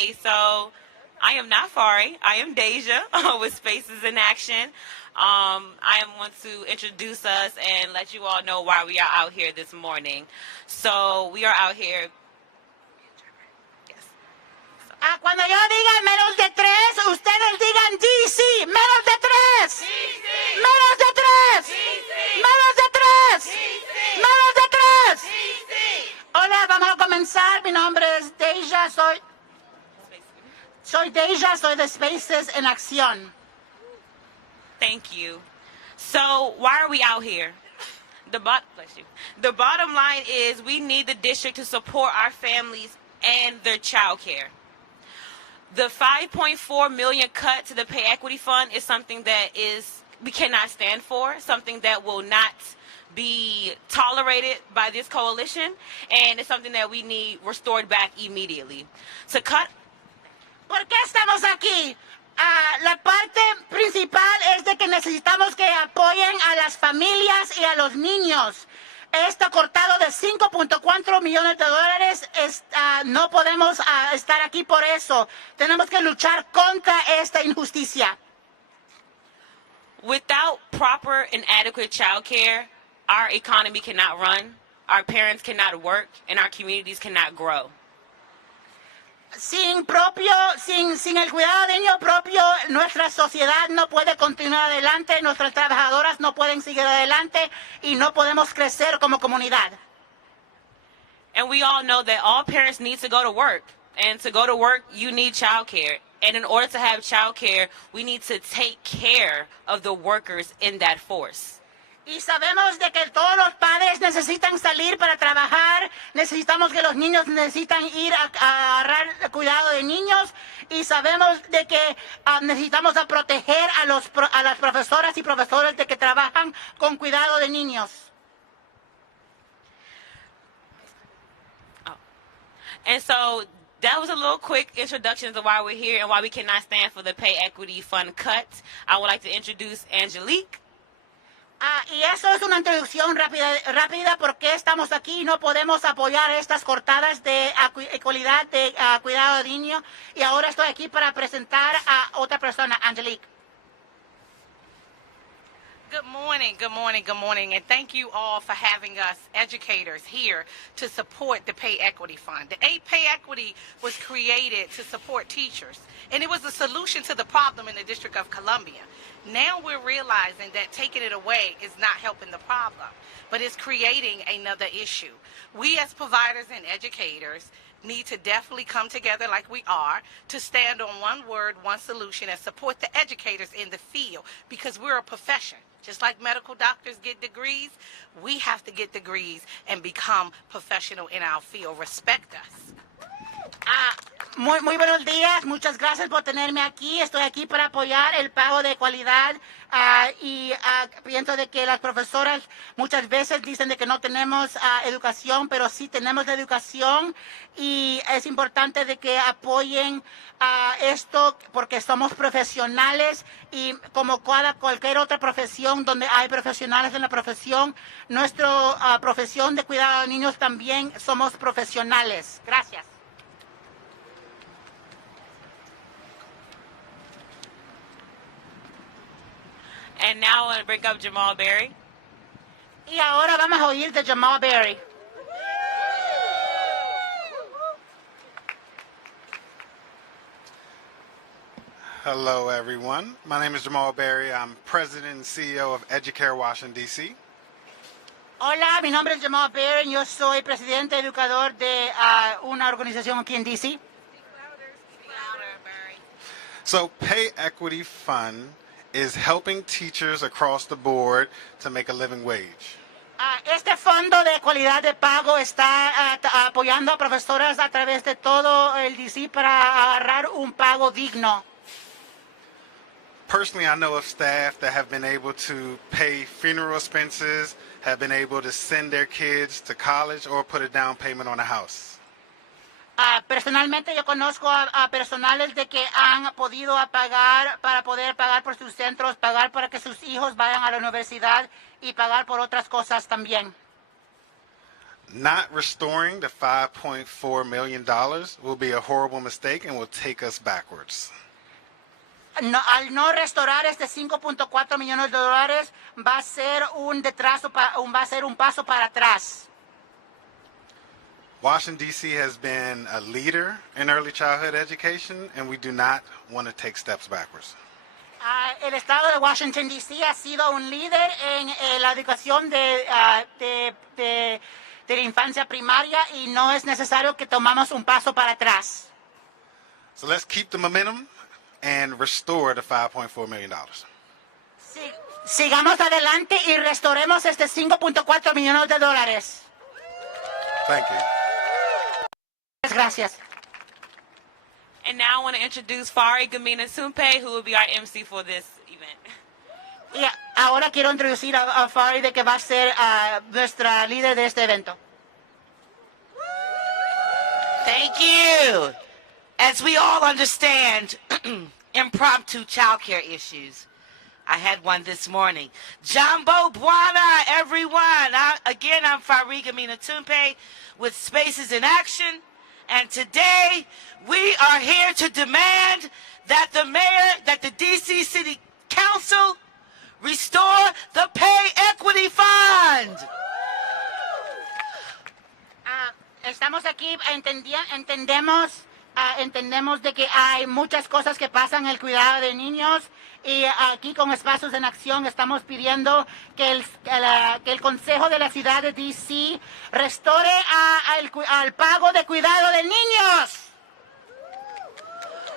Hey, so I am not Fari. I am Deja with Spaces in Action. I am want to introduce us and let you all know why we are out here this morning. So we are out here. Yes. Cuando yo diga menos de 3, ustedes digan DC. Menos de 3. Menos de 3. Menos de 3. Menos de 3. Hola, vamos a comenzar. Mi nombre es Deja. Soy Deja. Soy de Spaces en Acción. Thank you. So why are we out here? Bless you. The bottom line is we need the district to support our families and their child care. The $5.4 million cut to the pay equity fund is something that we cannot stand for, something that will not be tolerated by this coalition, and it's something that we need restored back immediately. To cut. ¿Por qué estamos aquí? La parte principal es de que necesitamos que apoyen a las familias y a los niños. Está cortado de $5.4 millones. No podemos estar aquí por eso. Tenemos que luchar contra esta injusticia. Without proper and adequate child care, our economy cannot run, our parents cannot work, and our communities cannot grow. Sin el cuidado de niño propio, nuestra sociedad no puede continuar adelante, nuestras trabajadoras no pueden seguir adelante y no podemos crecer como comunidad. And we all know that all parents need to go to work. And to go to work, you need child care. And in order to have child care, we need to take care of the workers in that force. Y sabemos de que todos los padres necesitan salir para trabajar, necesitamos que los niños necesitan ir a agarrar cuidado de niños y sabemos de que necesitamos proteger a las profesoras y profesores de que trabajan con cuidado de niños. Oh. And so that was a little quick introduction to why we're here and why we cannot stand for the pay equity fund cut. I would like to introduce Angelique. Y eso es una introducción rápida porque estamos aquí y no podemos apoyar estas cortadas de ecualidad de cuidado de niños. Y ahora estoy aquí para presentar a otra persona, Angelique. Good morning, good morning, good morning, and thank you all for having us educators here to support the Pay Equity Fund. The Pay Equity was created to support teachers, and it was a solution to the problem in the District of Columbia. Now we're realizing that taking it away is not helping the problem, but it's creating another issue. We as providers and educators need to definitely come together like we are to stand on one word, one solution, and support the educators in the field because we're a profession. Just like medical doctors get degrees, we have to get degrees and become professional in our field. Respect us. Muy buenos días, muchas gracias por tenerme aquí. Estoy aquí para apoyar el pago de cualidad y pienso de que las profesoras muchas veces dicen de que no tenemos educación, pero sí tenemos la educación y es importante de que apoyen esto porque somos profesionales y como cualquier otra profesión donde hay profesionales en la profesión, nuestra profesión de cuidado de niños también somos profesionales. Gracias. And now I want to bring up Jamal Berry. Y ahora vamos a oír de Jamal Berry. Hello, everyone. My name is Jamal Berry. I'm President and CEO of Educare, Washington, D.C. Hola, mi nombre es Jamal Berry. Yo soy presidente educador de una organización aquí en D.C. So, Pay Equity Fund is helping teachers across the board to make a living wage. Este fondo de cualidad de pago está apoyando a profesoras a través de todo el DC para agarrar un pago digno. Personally, I know of staff that have been able to pay funeral expenses, have been able to send their kids to college or put a down payment on a house. Personalmente yo conozco a personales de que han podido pagar para poder pagar por sus centros, pagar para que sus hijos vayan a la universidad y pagar por otras cosas también. Not restoring the $5.4 million will be a horrible mistake and will take us backwards. No, al no restaurar este 5.4 millones de dólares va a ser un paso para atrás. Washington, D.C. has been a leader in early childhood education, and we do not want to take steps backwards. El estado de Washington, D.C. ha sido un líder en la educación de la infancia primaria y no es necesario que tomamos un paso para atrás. So let's keep the momentum and restore the $5.4 million. Sigamos adelante y restauremos este 5.4 millones de dólares. Thank you. Gracias. And now I want to introduce Fari Gamina Sumpe, who will be our MC for this event. Y ahora quiero introducir a Fari, de que va a ser nuestra líder de este evento. Thank you. As we all understand, impromptu childcare issues. I had one this morning. Jambo Buana, everyone. I'm Fariga Minatumpe with Spaces in Action. And today, we are here to demand that the D.C. City Council restore the Pay Equity Fund. Estamos aquí, entendemos de que hay muchas cosas que pasan en el cuidado de niños y aquí con Espacios en Acción estamos pidiendo que el Consejo de la Ciudad de D.C. restore al pago de cuidado de niños.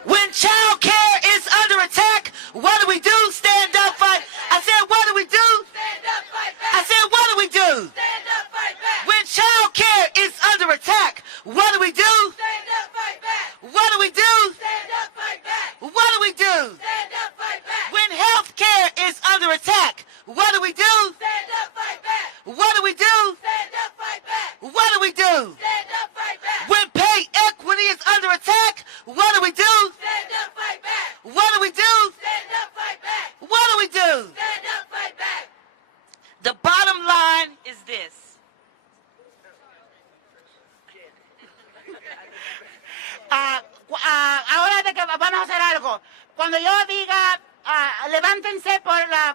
When child care is under attack, what do we do? Stand up, fight. I said, what do we do? Stand up, fight back. I said, what do we do? Stand up, fight back. When child care is under attack, what do we do? Stand up, fight back. What do we do? Stand up, fight back. What do we do? Stand up, fight back. When health care is under attack, what do we do? Stand up, fight back. What do we do? Stand up, fight back. What do we do? Stand up, fight back. When pay equity is under attack, what do we do? Stand up, fight back. What do we do? Stand up, fight back. What do we do? Stand up, fight back. The bottom line is this. Ahora de que vamos a hacer algo. Cuando yo diga levántense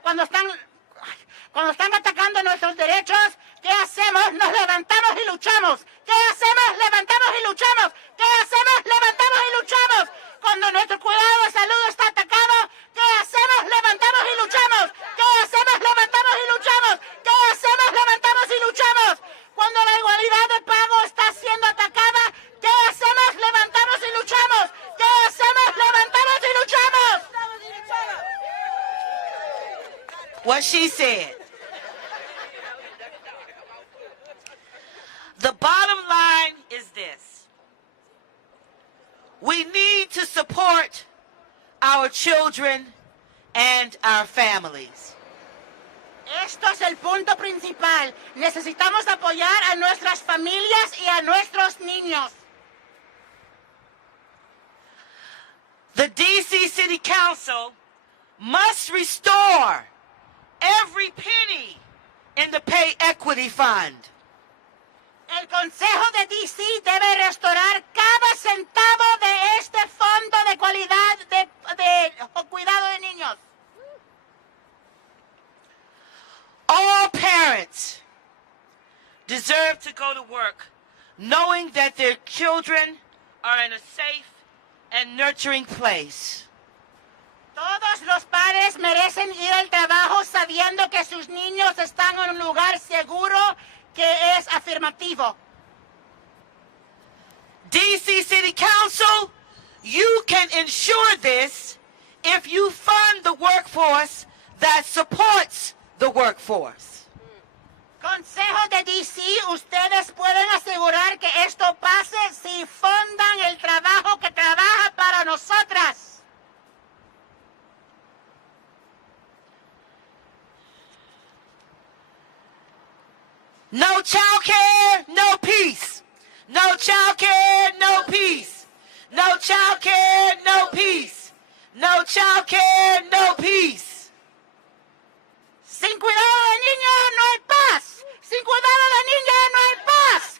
cuando están atacando nuestros derechos, ¿qué hacemos? Nos levantamos y luchamos. ¿Qué hacemos? Levantamos y luchamos. ¿Qué hacemos? Levantamos y luchamos. Cuando nuestro cuidado de salud está atacado, ¿qué hacemos? Levantamos y luchamos. ¿Qué hacemos? Levantamos y luchamos. ¿Qué hacemos? Levantamos y luchamos. Cuando la igualdad de pago está siendo atacada, ¿qué hacemos? Levantamos y luchamos. ¿Qué hacemos? Levantamos y luchamos. What she said. The bottom line is this. We need to support our children and our families. Esto es el punto principal. Necesitamos apoyar a nuestras familias y a nuestros niños. The D.C. City Council must restore every penny in the Pay Equity Fund. El Consejo de D.C. debe restaurar cada centavo de este fondo de cualidad de cuidado de niños. All parents deserve to go to work knowing that their children are in a safe and nurturing place. Todos los padres merecen ir al trabajo sabiendo que sus niños están en un lugar seguro que es afirmativo. D.C. City Council, you can ensure this if you fund the workforce that supports the workforce. Consejo de D.C., ustedes pueden asegurar que esto pase si fundan el trabajo que trabaja para nosotras. No child care, no peace. No child care, no peace. No child care, no peace. No child care, no peace. Sin cuidado de niños no hay paz. Sin cuidado de niños no hay paz.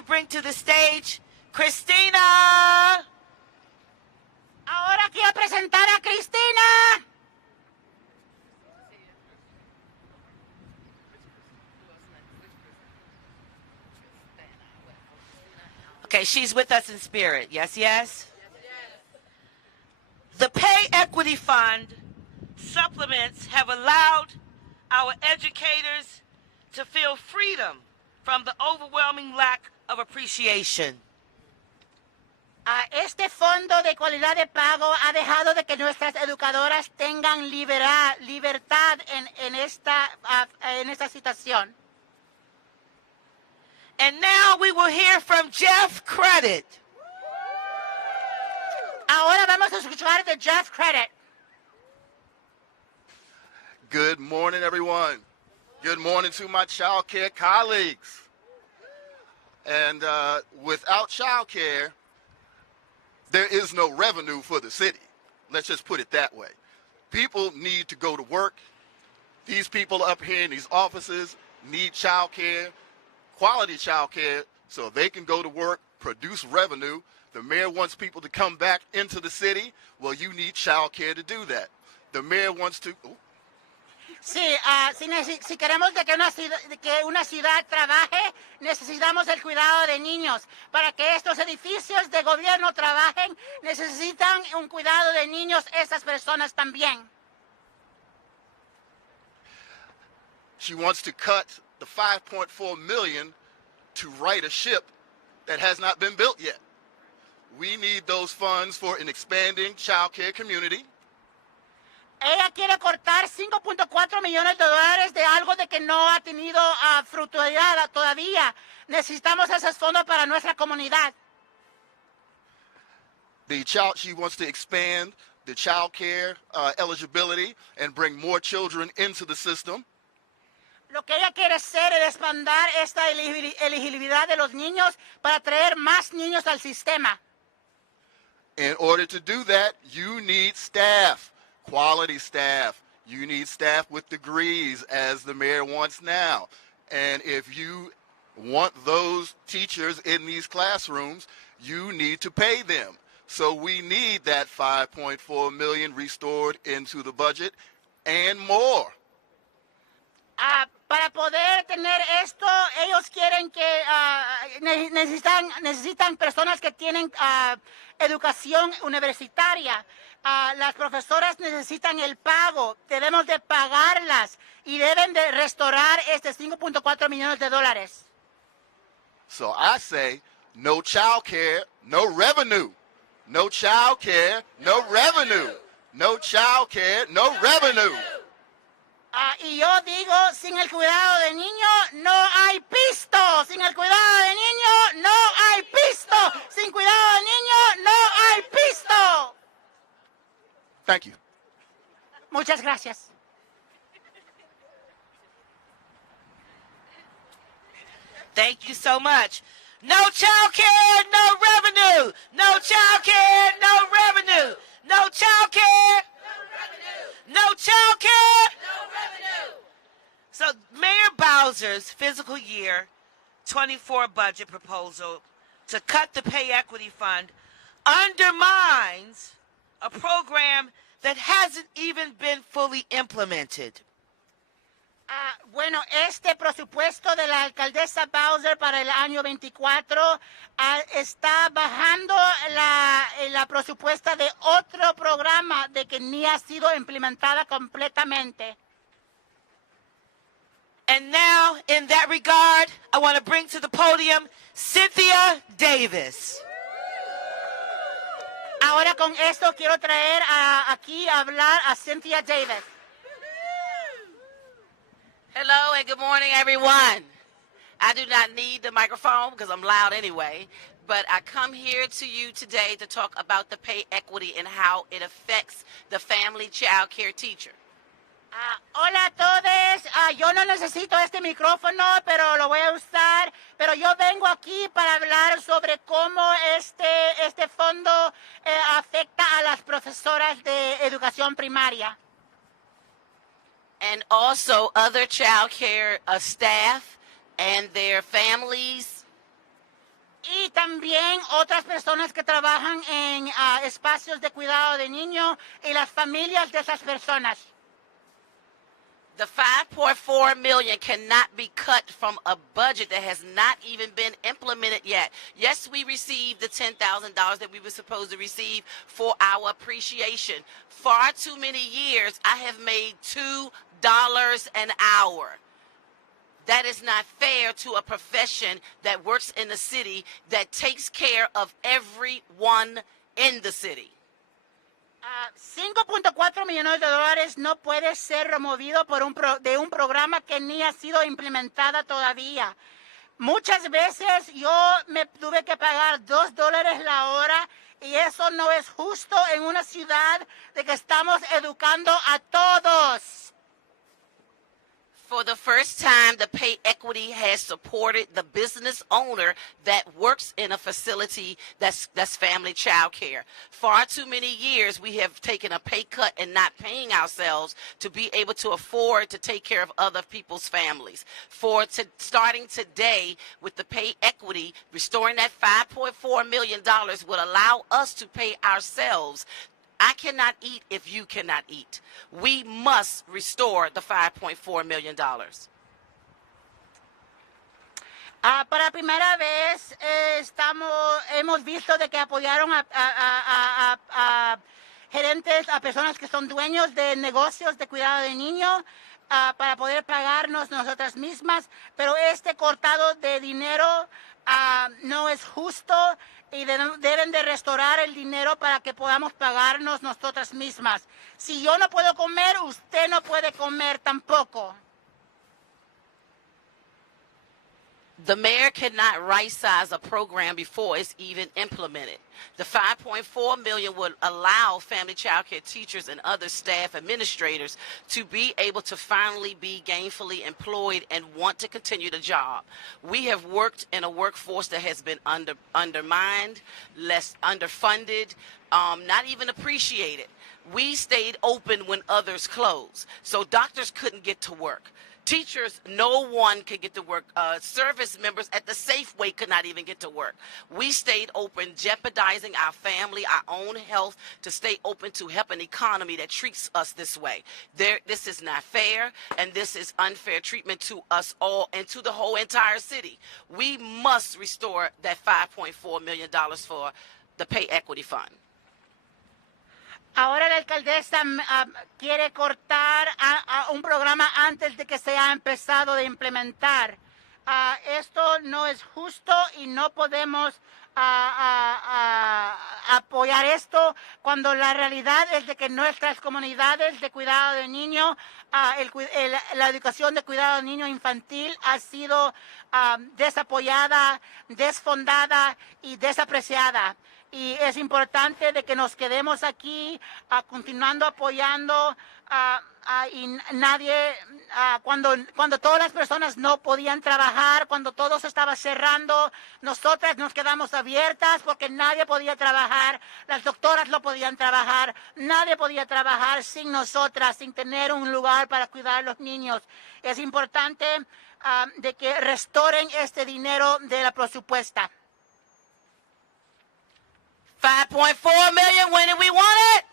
to bring to the stage Christina. Ahora quiero presentar a Cristina. Okay, she's with us in spirit. Yes, yes? The Pay Equity Fund supplements have allowed our educators to feel freedom from the overwhelming lack of appreciation. Este fondo de cualidad de pago ha dejado de que nuestras educadoras tengan libertad en esta situación. And now we will hear from Jeff Credit. Ahora vamos a escuchar de Jeff Credit. Good morning, everyone. Good morning to my child care colleagues. And without child care, there is no revenue for the city. Let's just put it that way. People need to go to work. These people up here in these offices need child care, quality child care, so they can go to work, produce revenue. The mayor wants people to come back into the city. Well, you need child care to do that. The mayor wants to... Sí, si queremos de que una ciudad trabaje, necesitamos el cuidado de niños. Para que estos edificios de gobierno trabajen, necesitan un cuidado de niños esas personas también. She wants to cut the $5.4 million to right a ship that has not been built yet. We need those funds for an expanding child care community. Ella quiere cortar $5.4 millones de algo de que no ha tenido fructualidad todavía. Necesitamos esos fondos para nuestra comunidad. She wants to expand the child care eligibility and bring more children into the system. Lo que ella quiere hacer es expandir esta elegibilidad de los niños para traer más niños al sistema. In order to do that, you need staff. Quality staff. You need staff with degrees, as the mayor wants now. And if you want those teachers in these classrooms, you need to pay them. So we need that $5.4 million restored into the budget and more. Para poder tener esto, ellos quieren que necesitan personas que tienen educación universitaria. Las profesoras necesitan el pago, debemos de pagarlas y deben de restaurar este $5.4 millones. So I say, no child care, no revenue. No child care, no revenue. No child care, no revenue. Y yo digo, sin el cuidado de niño no hay pisto. Sin el cuidado de niño no hay pisto. Sin cuidado de niño no hay pisto. Thank you. Muchas gracias. Thank you so much. No child care, no revenue. No child care, no revenue. No child care. No child care. No revenue. So Mayor Bowser's fiscal year 24 budget proposal to cut the Pay Equity Fund undermines a program that hasn't even been fully implemented. Bueno, este presupuesto de la alcaldesa Bowser para el año 24 está bajando la presupuesta de otro programa de que ni ha sido implementada completamente. And now, in that regard, I want to bring to the podium Cynthia Davis. Ahora con esto quiero traer aquí a hablar a Cynthia Davis. Hello and good morning, everyone. I do not need the microphone because I'm loud anyway, but I come here to you today to talk about the pay equity and how it affects the family child care teacher. Hola a todos, yo no necesito este micrófono, pero lo voy a usar, pero yo vengo aquí para hablar sobre cómo este fondo afecta a las profesoras de educación primaria. And also other child care staff and their families. también otras personas que trabajan en espacios de cuidado de niños y las familias de esas personas. The $5.4 million cannot be cut from a budget that has not even been implemented yet. Yes, we received the $10,000 that we were supposed to receive for our appreciation. Far too many years, I have made $2 an hour. That is not fair to a profession that works in the city that takes care of everyone in the city. 5.4 millones de dólares no puede ser removido de un programa que ni ha sido implementada todavía. Muchas veces yo me tuve que pagar $2 la hora y eso no es justo en una ciudad de que estamos educando a todos. For the first time, the pay equity has supported the business owner that works in a facility that's family child care. Far too many years we have taken a pay cut and not paying ourselves to be able to afford to take care of other people's families. Starting today with the pay equity, restoring that $5.4 million would allow us to pay ourselves. I cannot eat if you cannot eat. We must restore the $5.4 million. Para primera vez hemos visto de que apoyaron a gerentes, a personas que son dueños de negocios de cuidado de niños para poder pagarnos nosotras mismas, pero este cortado de dinero no es justo y deben de restaurar el dinero para que podamos pagarnos nosotras mismas. Si yo no puedo comer, usted no puede comer tampoco. The mayor cannot right-size a program before it's even implemented. The $5.4 million would allow family child care teachers and other staff administrators to be able to finally be gainfully employed and want to continue the job. We have worked in a workforce that has been undermined, less underfunded, not even appreciated. We stayed open when others closed, so doctors couldn't get to work. Teachers, no one could get to work. Service members at the Safeway could not even get to work. We stayed open, jeopardizing our family, our own health, to stay open to help an economy that treats us this way. This is not fair, and this is unfair treatment to us all and to the whole entire city. We must restore that $5.4 million for the Pay Equity Fund. Ahora la alcaldesa quiere cortar a un programa antes de que se haya empezado de implementar. Esto no es justo y no podemos apoyar esto cuando la realidad es de que nuestras comunidades de cuidado de niños, la educación de cuidado de niño infantil ha sido desapoyada, desfondada y desapreciada. Y es importante de que nos quedemos aquí continuando apoyando y nadie, cuando todas las personas no podían trabajar, cuando todo se estaba cerrando, nosotras nos quedamos abiertas porque nadie podía trabajar, las doctoras no podían trabajar, nadie podía trabajar sin nosotras, sin tener un lugar para cuidar a los niños. Es importante de que restauren este dinero de la presupuesta. $5.4 million, when do we want it?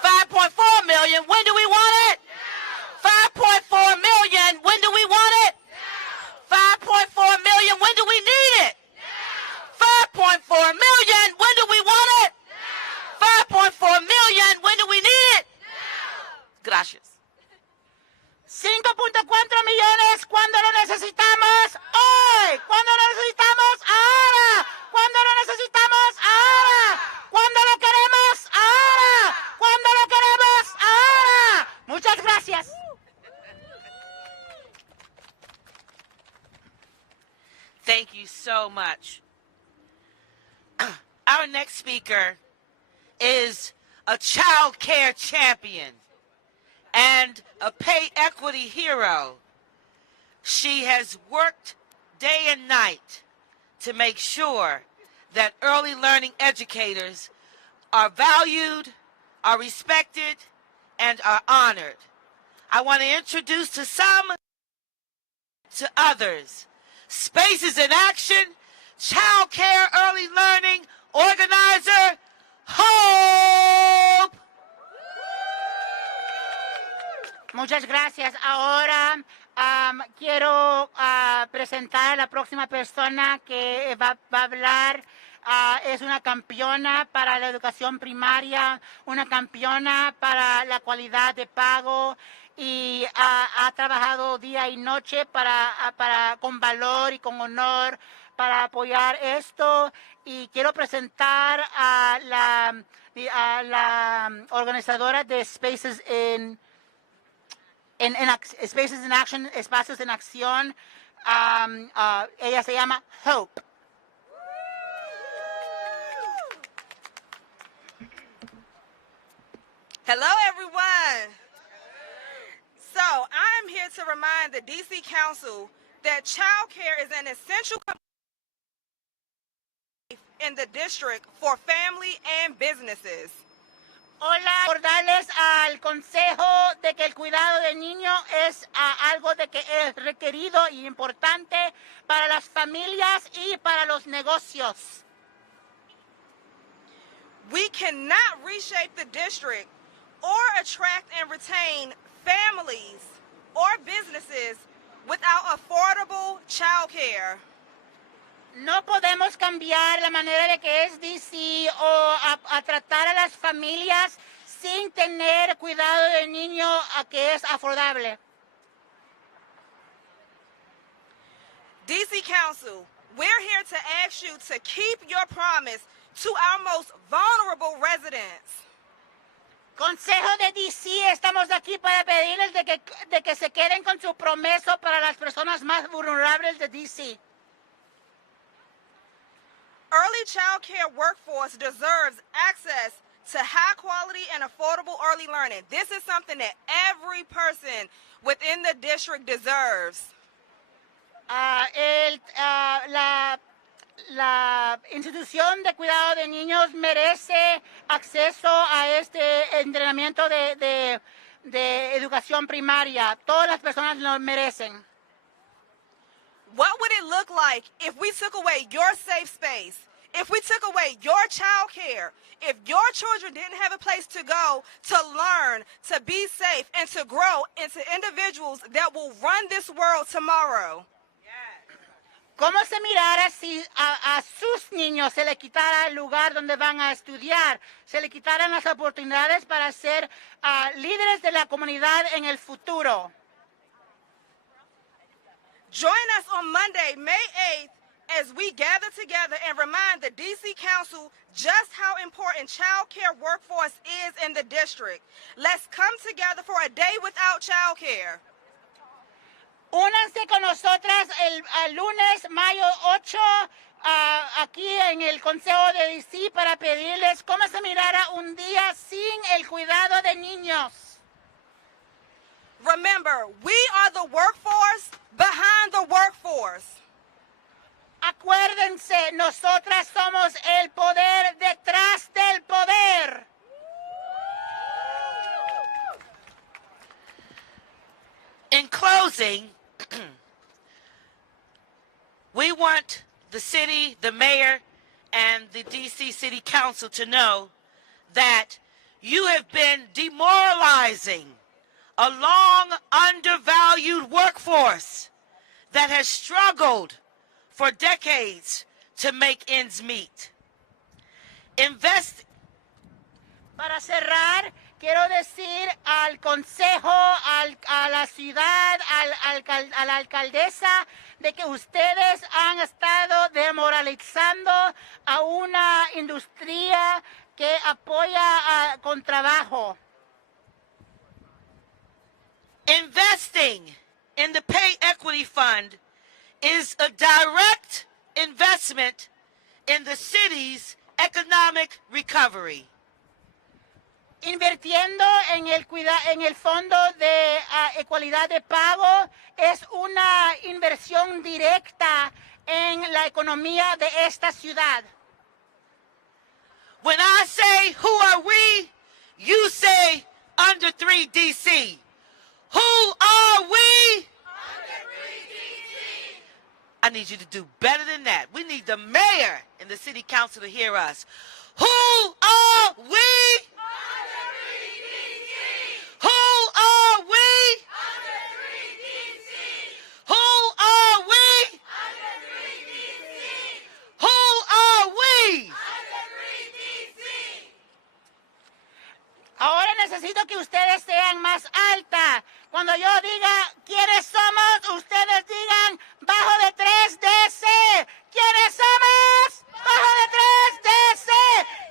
Now. $5.4 million, when do we want it? Now. $5.4 million, when do we want it? Now. $5.4 million, when do we need it? Now. $5.4 million, when do we want it? Now. $5.4 million, when do we need it? Now. Gracias. 5.4 millones, ¿cuándo lo necesitamos? Hoy. ¿Cuándo lo necesitamos? Ahora. ¿Cuándo lo necesitamos? Ahora. ¿Cuándo lo queremos? Ahora. ¿Cuándo lo queremos? Ahora. Muchas gracias. Thank you so much. Our next speaker is a child care champion and a pay equity hero. She has worked day and night to make sure that early learning educators are valued, are respected, and are honored. I want to introduce to some, to others, Spaces in Action, Child Care Early Learning Organizer, Hope. Muchas gracias. Ahora quiero presentar a la próxima persona que va a hablar. Es una campeona para la educación primaria, una campeona para la calidad de pago y ha trabajado día y noche con valor y con honor para apoyar esto. Y quiero presentar a la organizadora de Spaces Spaces in Action, Espacios en Acción. Ella se llama Hope. Hello, everyone. So, I'm here to remind the DC Council that child care is an essential component in the district for family and businesses. Hola, recordarles al Consejo de que el cuidado de niños es algo de que es requerido y importante para las familias y para los negocios. We cannot reshape the district or attract and retain families or businesses without affordable child care. No podemos cambiar la manera de que es DC o a tratar a las familias sin tener cuidado del niño que es afordable. DC Council, we're here to ask you to keep your promise to our most vulnerable residents. Consejo de DC, estamos aquí para pedirles de que se queden con su promesa para las personas más vulnerables de DC. Early child care workforce deserves access to high quality and affordable early learning. This is something that every person within the district deserves. La institución de cuidado de niños merece acceso a este entrenamiento de educación primaria. Todas las personas lo merecen. What would it look like if we took away your safe space? If we took away your child care? If your children didn't have a place to go to learn, to be safe, and to grow into individuals that will run this world tomorrow? ¿Cómo se mirara si a sus niños se le quitara el lugar donde van a estudiar, se le quitaran las oportunidades para ser líderes de la comunidad en el futuro? Join us on Monday, May 8th, as we gather together and remind the DC Council just how important child care workforce is in the district. Let's come together for a day without child care. Únanse con nosotras el lunes, mayo 8, aquí en el Consejo de DC para pedirles cómo se mirara un día sin el cuidado de niños. Remember, we are the workforce behind the workforce. Acuérdense, nosotras somos el poder detrás del poder. In closing, we want the city, the mayor, and the DC City Council to know that you have been demoralizing a long undervalued workforce that has struggled for decades to make ends meet. Para cerrar, quiero decir al consejo, a la ciudad, a la alcaldesa, de que ustedes han estado demoralizando a una industria que apoya con trabajo. Investing in the Pay Equity Fund is a direct investment in the city's economic recovery. Invirtiendo en el fondo de equidad de pago es una inversión directa en la economía de esta ciudad. When I say, who are we? You say, under 3 DC. Who are we? Under 3 DC. I need you to do better than that. We need the mayor and the city council to hear us. Who are we? Under 3DC! Who are we? Under 3DC! Who are we? Under 3DC! Who are we? Under 3DC! Ahora necesito que ustedes sean más alta. Cuando yo diga quiénes somos, ustedes digan bajo de 3DC. ¿Quiénes somos? Bajo de 3DC.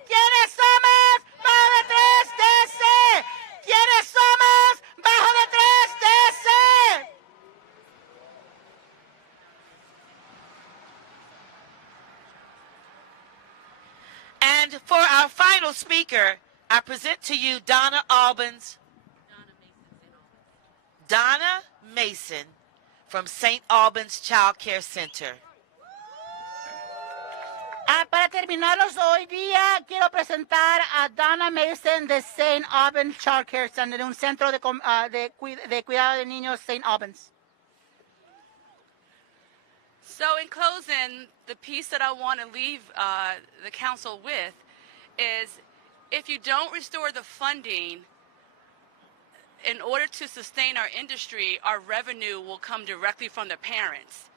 ¿Quiénes somos? Bajo de 3DC. ¿Quiénes somos? Bajo de 3DC. And for our final speaker, I present to you Donna Mason from St. Albans Child Care Center. Para terminarlos hoy día, quiero presentar a Donna Mason de St. Albans Child Care Center, de un centro de cuidado de niños St. Albans. So in closing, the piece that I want to leave the council with is if you don't restore the funding, in order to sustain our industry, our revenue will come directly from the parents.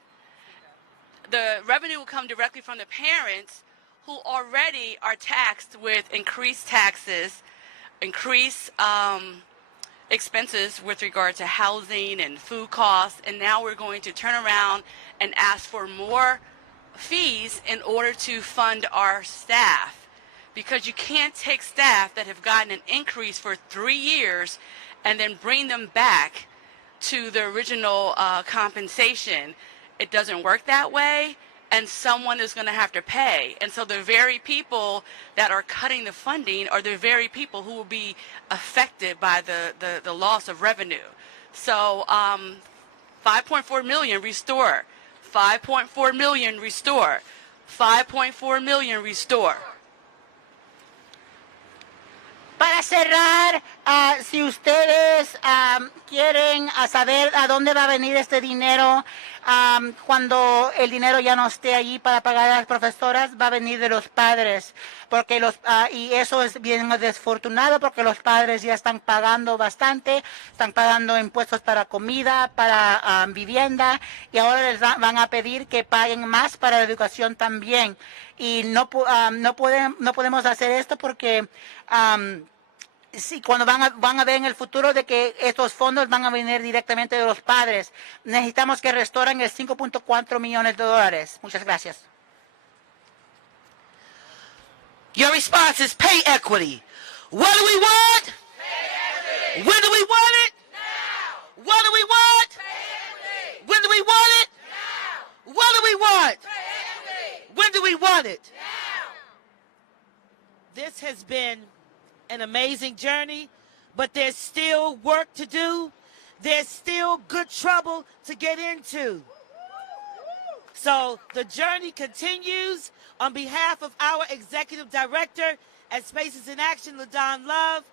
The revenue will come directly from the parents who already are taxed with increased taxes, increased expenses with regard to housing and food costs, and now we're going to turn around and ask for more fees in order to fund our staff. Because you can't take staff that have gotten an increase for 3 years and then bring them back to the original compensation. It doesn't work that way, and someone is going to have to pay. And so the very people that are cutting the funding are the very people who will be affected by the loss of revenue. So 5.4 million, restore. 5.4 million, restore. 5.4 million, restore. Para cerrar, si ustedes quieren saber a dónde va a venir este dinero, cuando el dinero ya no esté allí para pagar a las profesoras, va a venir de los padres, porque y eso es bien desafortunado porque los padres ya están pagando bastante, están pagando impuestos para comida, para vivienda, y ahora les van a pedir que paguen más para la educación también. Y no podemos hacer esto porque sí, cuando van a ver en el futuro de que estos fondos van a venir directamente de los padres, necesitamos que restauren el 5.4 millones de dólares. Muchas gracias. Your response is pay equity. What do we want? Pay equity! When do we want it? Now! What do we want? Pay equity! When do we want it? Now! What do we want? Pay equity! When do we want it? Now! This has been an amazing journey, but there's still work to do. There's still good trouble to get into. So the journey continues. On behalf of our executive director at Spaces in Action, LaDon Love,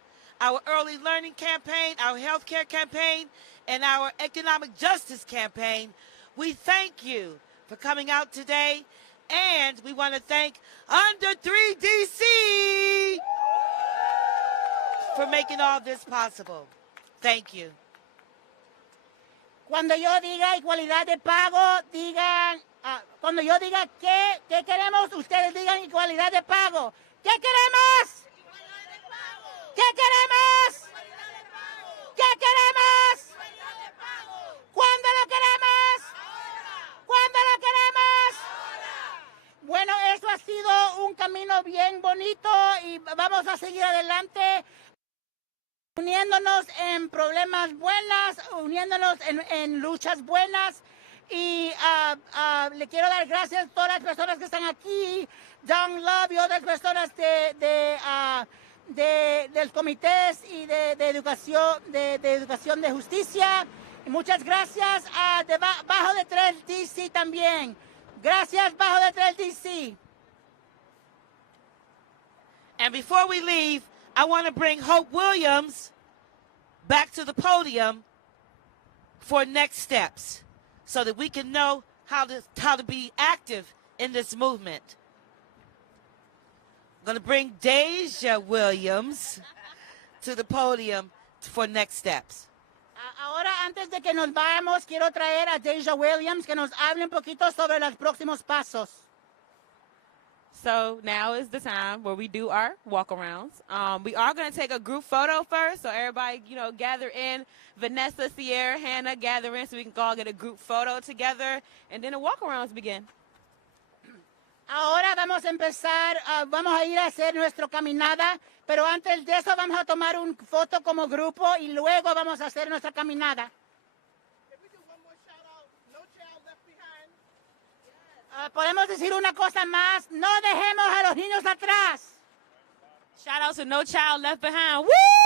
our early learning campaign, our healthcare campaign, and our economic justice campaign, we thank you for coming out today. And we want to thank Under 3DC for making all this possible. Thank you. Cuando yo diga igualdad de pago, digan, cuando yo diga qué queremos, ustedes digan igualdad de pago. ¿Qué queremos? Igualdad de pago! ¿Qué queremos? Igualdad de pago! ¿Qué queremos? Igualdad de pago! ¿Cuándo lo queremos? Ahora! ¿Cuándo lo queremos? Ahora! Bueno, eso ha sido un camino bien bonito y vamos a seguir adelante, uniéndonos en problemas buenas, uniéndonos en luchas buenas. Y le quiero dar gracias a todas las personas que están aquí, LaDon Love y otras personas del comité y de educación de justicia. Y muchas gracias a Bajo de 3DC también. Gracias, Bajo de 3DC. And before we leave, I want to bring Hope Williams back to the podium for next steps so that we can know how to be active in this movement. I'm going to bring Deja Williams to the podium for next steps. Ahora, antes de que nos vayamos, quiero traer a Deja Williams que nos hable un poquito sobre los próximos pasos. So now is the time where we do our walk-arounds. We are going to take a group photo first, so everybody, gather in. Vanessa, Sierra, Hannah, gather in so we can all get a group photo together, and then the walk-arounds begin. Ahora vamos a empezar, vamos a ir a hacer nuestra caminada, pero antes de eso vamos a tomar una foto como grupo y luego vamos a hacer nuestra caminada. Podemos decir una cosa más, no dejemos a los niños atrás. Shout out to No Child Left Behind. Woo!